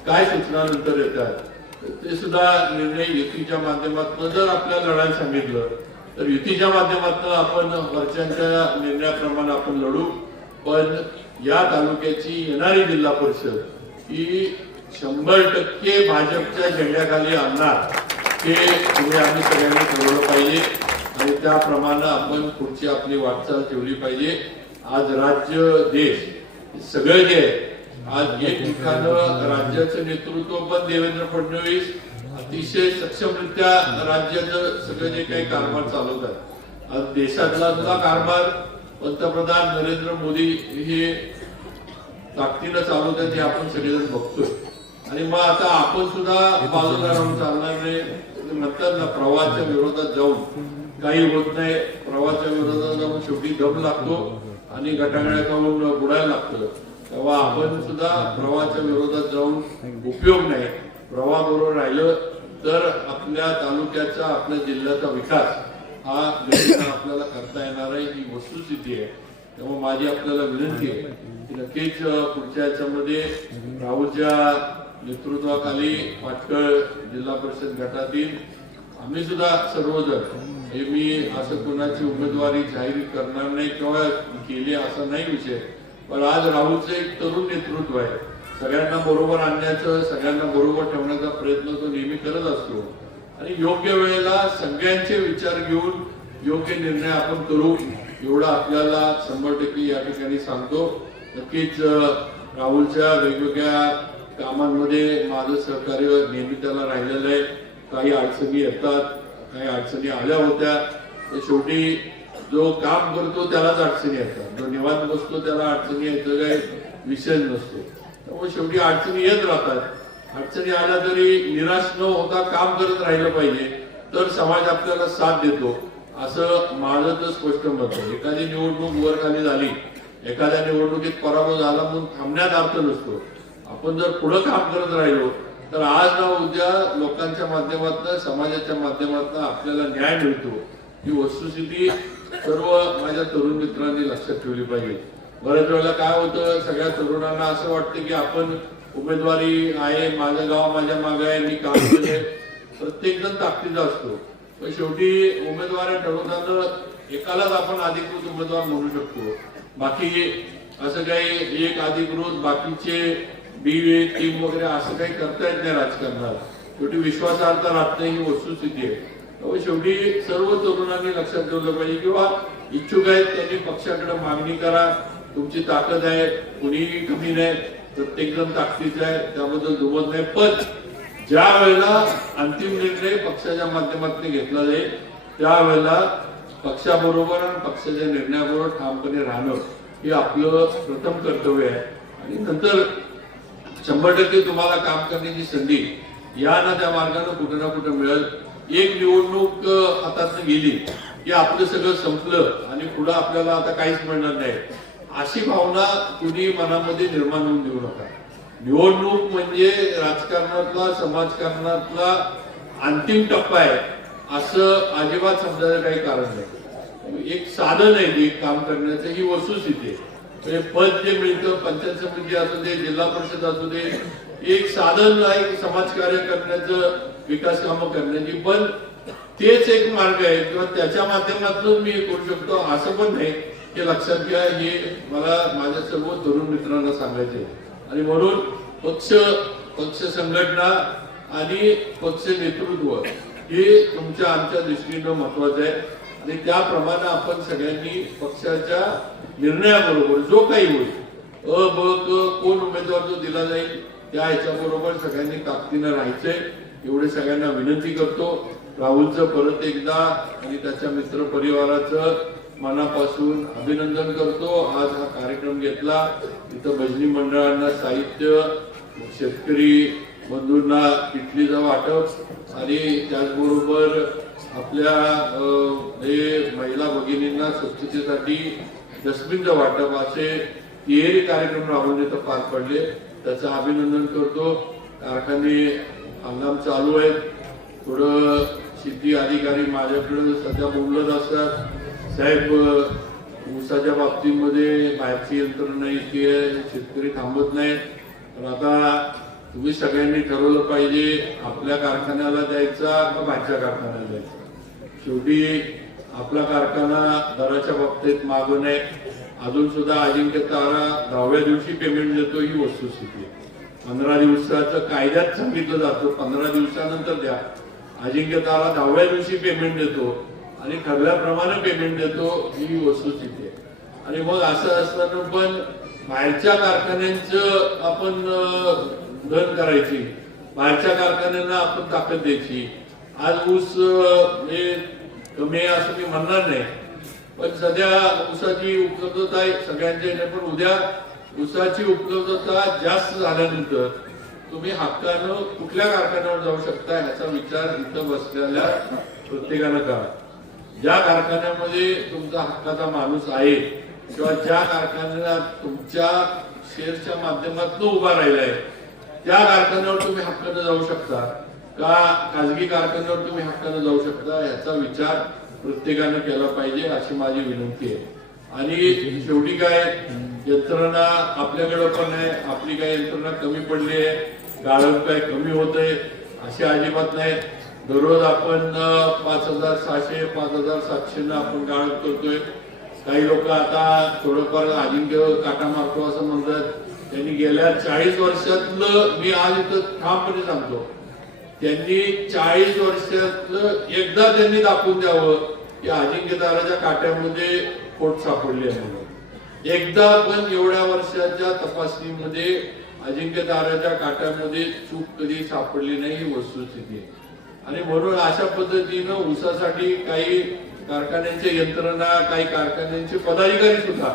काय सूचना नंतर येतात ते सुद्धा निर्णय युतीच्या माध्यमातून जर आपल्याला लढायला सांगितलं तर युतीच्या माध्यमातून आपण वरच्यांच्या निर्णयाप्रमाणे आपण लढू. पण या तालुक्याची येणारी जिल्हा परिषद ही 100% भाजपच्या झेंड्याखाली आणणार हे तुम्ही आम्ही सगळ्यांनी ठरवलं पाहिजे आणि त्याप्रमाणे आपण पुढची आपली वाटचाल ठेवली पाहिजे. आज राज्य देश सगळं जे आहे आज एक ठिकाणं राज्याचं नेतृत्व पण देवेंद्र फडणवीस अतिशय सक्षमरित्या राज्याचं सगळं जे काही कारभार चालवतात. आज देशातला सुद्धा कारभार पंतप्रधान नरेंद्र मोदी हे ताकदीनं चालवतात हे आपण सगळेजण बघतोय. आणि मग आता आपण सुद्धा बाजूला राहून चालणार नाही. म्हणतात ना, प्रवाहाच्या विरोधात जाऊन काही होत नाही. प्रवाहाच्या विरोधात जाऊन शेवटी दम लागतो आणि गटागळ्या खाऊन बुडायला लागतं. तेव्हा आपण सुद्धा प्रवाहाच्या विरोधात जाऊन उपयोग नाही. प्रवाहाबरोबर राहिलं तर आपल्या तालुक्याचा, आपल्या जिल्ह्याचा विकास हा आपल्याला करता येणार आहे, ही वस्तुस्थिती आहे. तेव्हा माझी आपल्याला विनंती आहे की नक्कीच पुढच्या याच्यामध्ये राहुलच्या नेतृत्वाखाली पाटकळ जिल्हा परिषद गटातील आम्ही सुद्धा सर्वजण, हे मी असं कोणाची उमेदवारी जाहीर करणार नाही किंवा केली असा नाही विषय, पण आज राहुलचं एक तरुण नेतृत्व आहे. सगळ्यांना बरोबर आणण्याचं, सगळ्यांना बरोबर ठेवण्याचा प्रयत्न तो नेहमी करत असतो आणि योग्य वेळेला सगळ्यांचे विचार घेऊन योग्य निर्णय आपण करू एवढं आपल्याला 100% या ठिकाणी सांगतो. नक्कीच राहुलच्या वेगवेगळ्या कामांमध्ये माझं सहकार्य नेहमी त्याला राहिलेलं आहे. काही अडचणी येतात, काही अडचणी आल्या होत्या, तर शेवटी जो काम करतो त्यालाच अडचणी येतात. जो निवांत बसतो त्याला अडचणी यायचं काही विषय नसतो. त्यामुळे शेवटी अडचणी येत राहतात. अडचणी आल्या तरी निराश न होता काम करत राहिलं पाहिजे, तर समाज आपल्याला साथ देतो असं माझं तर स्पष्ट मत आहे. एखादी निवडणूक वर खाली झाली, एखाद्या निवडणुकीत पराभव झाला म्हणून थांबण्यात अर्थ नसतो. आपण जर पुढे काम करत राहिलो तर आज ना उद्या लोकांच्या माध्यमातून, समाजाच्या माध्यमातून आपल्याला न्याय मिळतो. ही वस्तुस्थिती सर्व माझ्या तरुण मित्रांनी लक्षात ठेवली पाहिजे. बऱ्याच वेळेला काय होतं, सगळ्या तरुणांना असं वाटतं की आपण उमेदवारी आहे, माझं गाव माझ्या मागे आहे, मी काम केले. प्रत्येक जण ताकदीचा असतो, पण शेवटी उमेदवारी ठरवताना एकालाच आपण अधिकृत उमेदवार म्हणू शकतो. बाकी असं काही एक अधिकृत बाकीचे बी टीम वगैरे असं काही करता येत नाही राजकारणात. शेवटी विश्वासार्हता राहत नाही, ही वस्तुस्थिती आहे. त्यामुळे शेवटी सर्व तरुणांनी लक्षात ठेवलं पाहिजे किंवा इच्छुक आहेत त्यांनी पक्षाकडे मागणी करा. तुमची ताकद आहे, कुणीही कमी नाही, प्रत्येक जण ताकदीचा आहे, त्याबद्दल दुमत नाही. पण ज्या वेळेला अंतिम निर्णय पक्षाच्या माध्यमातून घेतला जाईल त्यावेळेला पक्षाबरोबर आणि पक्षाच्या निर्णयाबरोबर ठामपणे राहणं हे आपलं प्रथम कर्तव्य आहे. आणि नंतर 100% तुम्हाला काम करण्याची संधी या ना त्या मार्गाने कुठे ना कुठे मिळेल. एक निवडणूक हातात गेली की आपलं सगळं संपलं आणि पुढे आपल्याला आता काहीच मिळणार नाही, अशी भावना कुणी मनामध्ये निर्माण होऊन देऊ नका. निवडणूक म्हणजे राजकारणातला, समाजकारणातला अंतिम टप्पा आहे असं अजिबात समजायचं काही कारण नाही. एक साधन आहे ते काम करण्याचं, ही वस्तुस्थिती आहे. म्हणजे पद जे मिळतं, पंचायत समिती असू दे, जिल्हा परिषद असू दे, एक साधन आहे समाजकार्य करण्याचं, विकास कामं करण्याची. पण तेच एक मार्ग आहे किंवा त्याच्या माध्यमातून मी करू शकतो असं पण नाही, हे लक्षात घ्या. हे मला माझ्या सर्व तरुण मित्रांना सांगायचे. आणि म्हणून पक्ष संघटना आणि पक्ष नेतृत्व हे तुमच्या आमच्या दृष्टीनं महत्वाचं आहे. आणि त्याप्रमाणे आपण सगळ्यांनी पक्षाच्या निर्णयाबरोबर जो काही होईल, अ ब क कोण उमेदवार जो दिला जाईल त्या ह्याच्याबरोबर सगळ्यांनी ताकदीनं राहायचंय एवढे सगळ्यांना विनंती करतो. राहुलचं परत एकदा आणि त्याच्या मित्र परिवाराचं मनापासून अभिनंदन करतो. आज हा कार्यक्रम घेतला, इथं भजनी मंडळांना साहित्य, शेतकरी बंधूंना किटलीचं वाटप आणि त्याचबरोबर आपल्या महिला भगिनींना स्वच्छतेसाठी डस्टबिनचं वाटप असे तिहेरी कार्यक्रम राबवून इथं पार पडले, त्याचं अभिनंदन करतो. कारखाने हंगाम चालू आहेत. थोडं शेती अधिकारी माझ्याकडे सध्या बोलत असतात, साहेब ऊसाच्या बाबतीमध्ये बाहेरची यंत्रणा इतकी आहे, शेतकरी थांबत नाहीत. पण आता तुम्ही सगळ्यांनी ठरवलं पाहिजे आपल्या कारखान्याला द्यायचा का बाहेरच्या कारखान्याला द्यायचा. शेवटी आपला कारखाना दराच्या बाबतीत मागं नाही. अजून सुद्धा अजिंक्य तारा 10व्या दिवशी पेमेंट देतो, ही वस्तुस्थिती आहे. 15 दिवसाचं कायद्यात सांगितलं जातं 15 दिवसानंतर द्या. अजिंक्य तारा 10व्या दिवशी पेमेंट देतो आणि ठरल्याप्रमाणे पेमेंट देतो, ही वस्तुस्थिती आहे. आणि मग असं असताना पण बाहेरच्या कारखान्यांचं आपण धन करायची, बाहेरच्या कारखान्यांना आपण ताकद द्यायची. आज ऊस हे कमी आहे असं मी म्हणणार नाही, पण सध्या ऊसाची उपलब्धता आहे सगळ्यांच्या इथे. पण उद्या ऊसाची उपलब्धता जास्त झाल्यानंतर तुम्ही हक्कानं कुठल्या कारखान्यावर जाऊ शकता ह्याचा विचार इथं बसलेल्या प्रत्येकानं करा. ज्या कारखान्यामध्ये तुमचा हक्काचा माणूस आहे किंवा ज्या कारखान्याला तुमच्या शेअरच्या माध्यमातून उभा राहिला आहे त्या कारखान्यावर तुम्ही हक्कानं जाऊ शकता का खाजगी कारखान्यावर तुम्ही हक्कानं जाऊ शकता याचा विचार प्रत्येकानं केला पाहिजे अशी माझी विनंती आहे. आणि शेवटी काय यंत्रणा आपल्याकडे पण आहे, आपली काय यंत्रणा कमी पडली आहे, गाळप काय कमी होत आहे अशी अजिबात नाही. दररोज आपण 5,600 5,700 आपण गाळप करतोय. काही लोक आता थोडंफार अजिंक्य काटा मारतो असं म्हणतात. त्यांनी गेल्या 40 वर्षातलं मी आज इथं ठामपणे सांगतो, त्यांनी 40 वर्षातलं एकदा त्यांनी दाखवून द्यावं की अजिंक्यताराच्या काट्यामध्ये खोट सापडली आहे म्हणून. एकदा पण एवढ्या वर्षाच्या तपासणीमध्ये अजिंक्यताराच्या काट्यामध्ये चूक कधी सापडली नाही ही वस्तुस्थिती आहे. आणि म्हणून अशा पद्धतीनं ऊसासाठी काही कारखान्यांच्या यंत्रणा, काही कारखान्यांचे पदाधिकारी सुद्धा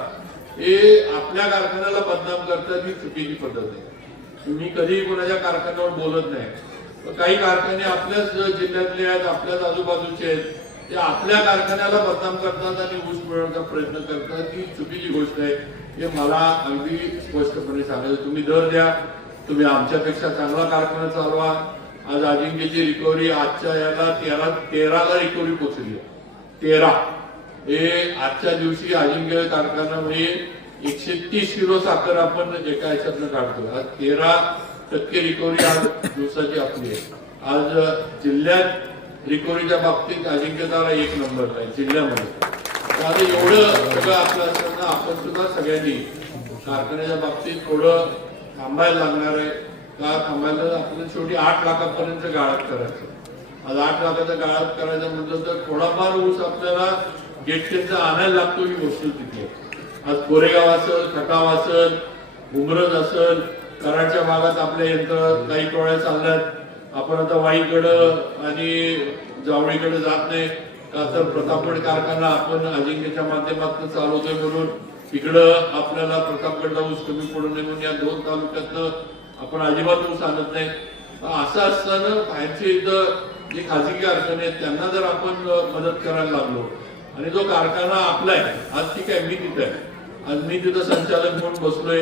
हे आपल्या कारखान्याला बदनाम करतात ही चुकीची पद्धत आहे. मी कधीही कोणाच्या कारखान्यावर बोलत नाही. काही कारखाने आपल्याच जिल्ह्यातले आहेत, आपल्याच आजूबाजूचे आहेत, ते आपल्या कारखान्याला बदनाम करतात आणि ऊस मिळवण्याचा प्रयत्न करतात ही चुकीची गोष्ट आहे. हे मला अगदी स्पष्टपणे सांगायचं. तुम्ही दर द्या, तुम्ही आमच्यापेक्षा चांगला कारखाना चालवा. आज अजिंक्यची रिकव्हरी आजच्या याला 13ला रिकव्हरी पोहोचली आहे. 13 हे आजच्या दिवशी अजिंक्य कारखान्यामध्ये 130 किलो साखर आपण एका ह्याच्यातनं काढतो. आज 13% रिकव्हरी आज दिवसाची आपली आहे. आज जिल्ह्यात रिकव्हरीच्या बाबतीत अजिंक्यतारा 1 नंबरला आहे जिल्ह्यामध्ये. आता एवढं सगळं आपलं असताना आपण सुद्धा सगळ्यांनी कारखान्याच्या बाबतीत थोडं थांबायला लागणार आहे. का थांबायला आपल्याला शेवटी 8 लाखापर्यंत गाळप करायचं. आज 8 लाखाचा गाळप करायचं म्हटलं तर थोडाफार ऊस आपल्याला गेटकेचा आणायला लागतो ही वस्तुस्थिती आहे. आज कोरेगाव असेल, खटाव असेल, उमरज असेल, कराडच्या भागात आपल्या यंत्र काही टोळ्या चालल्यात. आपण आता वाईकडं आणि जावळीकडे जात नाही का तर प्रतापगड कारखाना आपण अजिंक्यच्या माध्यमातून चालवतोय म्हणून इकडं आपल्याला प्रतापगडला ऊस कमी पडू नये म्हणून या 2 तालुक्यातनं आपण अजिबात ऊस आणत नाही. असं असताना बाहेरचे इथं जे खाजगी कारखाने आहेत त्यांना जर आपण मदत करायला लागलो आणि जो कारखाना आपला आहे, आज ठीक आहे मी तिथे आहे, आज मी तिथं संचालक म्हणून बसलोय.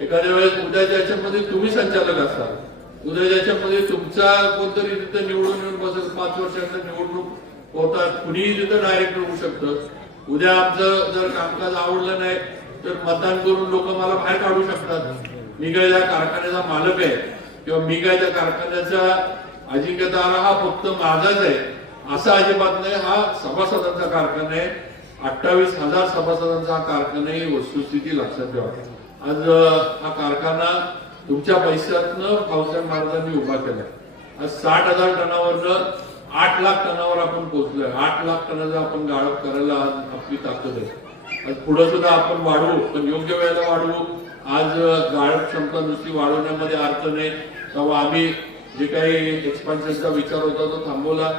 एखाद्या वेळेस उद्याच्या याच्यामध्ये तुम्ही संचालक असाल, उद्याच्या याच्यामध्ये तुमचा कोणतरी तिथं निवडून येऊन बसेल. 5 वर्षांना निवडणूक होतात, कुणीही तिथं डायरेक्ट होऊ शकतं. उद्या आमचं जर कामकाज आवडलं नाही तर मतदान करून लोक मला बाहेर काढू शकतात. मी काय त्या कारखान्याचा मालक आहे किंवा मी काय त्या कारखान्याचा अजिंक्यतारा हा फक्त माझाच आहे असं अजिबात नाही. हा सभासदांचा कारखाना आहे. 28,000 सभासदांचा हा कारखाना ही वस्तुस्थिती लक्षात ठेवा. आज हा कारखाना तुमच्या पैशातनं भाऊसाहेब महाराजांनी उभा केलाय. आज 60,000 टनावरनं 8 लाख टनावर आपण पोहोचलोय. 8 लाख टनाचा आपण गाळप करायला आज आपली ताकद आहे. आज पुढे सुद्धा आपण वाढवू, पण योग्य वेळेला वाढवू. आज गाळप क्षमता नुसती वाढवण्यामध्ये अर्थ नाही. तेव्हा आम्ही जे काही एक्सपान्शनचा विचार होता तो थांबवला.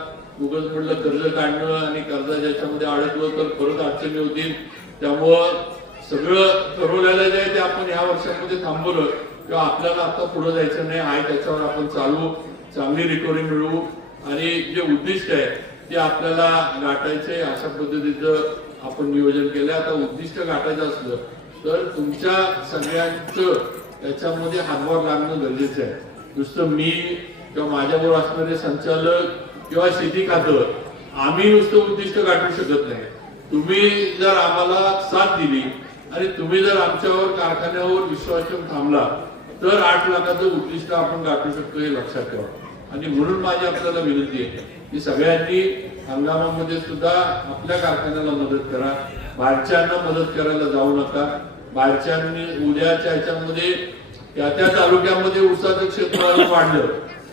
उगाच म्हटलं कर्ज काढणं आणि कर्ज ज्याच्यामध्ये अडकलं तर परत अडचणी होतील. त्यामुळं सगळं ठरवलेलं जे आहे ते आपण ह्या वर्षामध्ये थांबवलं किंवा आपल्याला आता पुढे जायचं नाही आहे त्याच्यावर आपण चालू, चांगली रिकव्हरी मिळवू आणि जे उद्दिष्ट आहे ते आपल्याला गाठायचे अशा पद्धतीचं आपण नियोजन केलं. आता उद्दिष्ट गाठायचं असलं तर तुमच्या सगळ्यांचं त्याच्यामध्ये हातभार लागणं गरजेचं आहे. नुसतं मी किंवा माझ्याबरोबर असणारे संचालक किंवा शेती खातं आम्ही नुसतं उद्दिष्ट गाठू शकत नाही. तुम्ही जर आम्हाला साथ दिली आणि तुम्ही जर आमच्यावर कारखान्यावर विश्वास ठेवून थांबला तर 8 लाखाचं उद्दिष्ट आपण गाठू शकतो हे लक्षात ठेवा. आणि म्हणून माझी आपल्याला विनंती आहे की सगळ्यांनी हंगामामध्ये सुद्धा आपल्या कारखान्याला मदत करा. बाहेरच्यांना मदत करायला जाऊ नका. बाहेरच्यांनी उद्याच्या ह्याच्यामध्ये त्या तालुक्यामध्ये ऊसाचं क्षेत्र वाढलं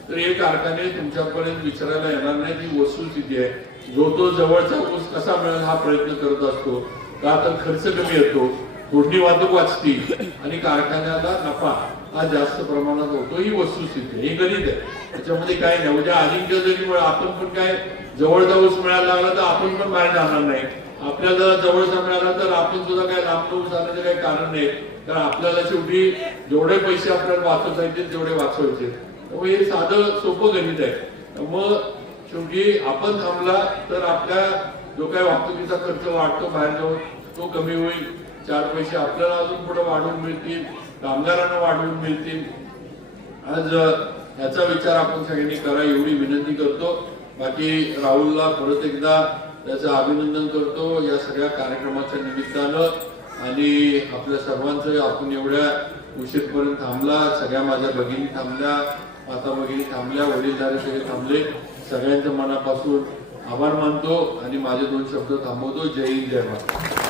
तर हे कारखाने तुमच्यापर्यंत विचारायला येणार नाही. ही वस्तुस्थिती आहे. जो तो जवळचा ऊस कसा मिळेल हा प्रयत्न करत असतो का तर खर्च कमी येतो. फोडणी वाहतूक वाचतील आणि कारखान्याला नफा हा जास्त प्रमाणात होतो, ही वस्तुस्थिती आहे, हे गणित आहे. त्याच्यामध्ये काय नाही. उद्या अजिंक्य जरी आपण पण काय जवळ जाऊच मिळायला लागला तर आपण पण बाहेर जाणार नाही. आपल्याला जवळचा मिळाला तर आपण सुद्धा काय लांब जाण्याचं काही कारण नाही. कारण आपल्याला शेवटी जेवढे पैसे आपल्याला वाचवता येतील तेवढे वाचवायचे. त्यामुळे हे साधं सोपं गणित आहे. मग शेवटी आपण थांबला तर आपल्या जो काही वाहतुकीचा खर्च वाढतो बाहेर जाऊन तो कमी होईल. 4 पैसे आपल्याला अजून पुढे वाढवून मिळतील, कामगारांना वाढवून मिळतील. आज याचा विचार आपण सगळ्यांनी करा एवढी विनंती करतो. बाकी राहुलला परत एकदा त्याचं अभिनंदन करतो या सगळ्या कार्यक्रमाच्या निमित्तानं. आणि आपल्या सर्वांचं आपण एवढ्या उशीरपर्यंत थांबला, सगळ्या माझ्या भगिनी थांबल्या, माता भगिनी थांबल्या, वडीलधारे सगळे थांबले, सगळ्यांच्या मनापासून आभार मानतो आणि माझे 2 शब्द थांबवतो. जय हिंद, जय महाराष्ट्र.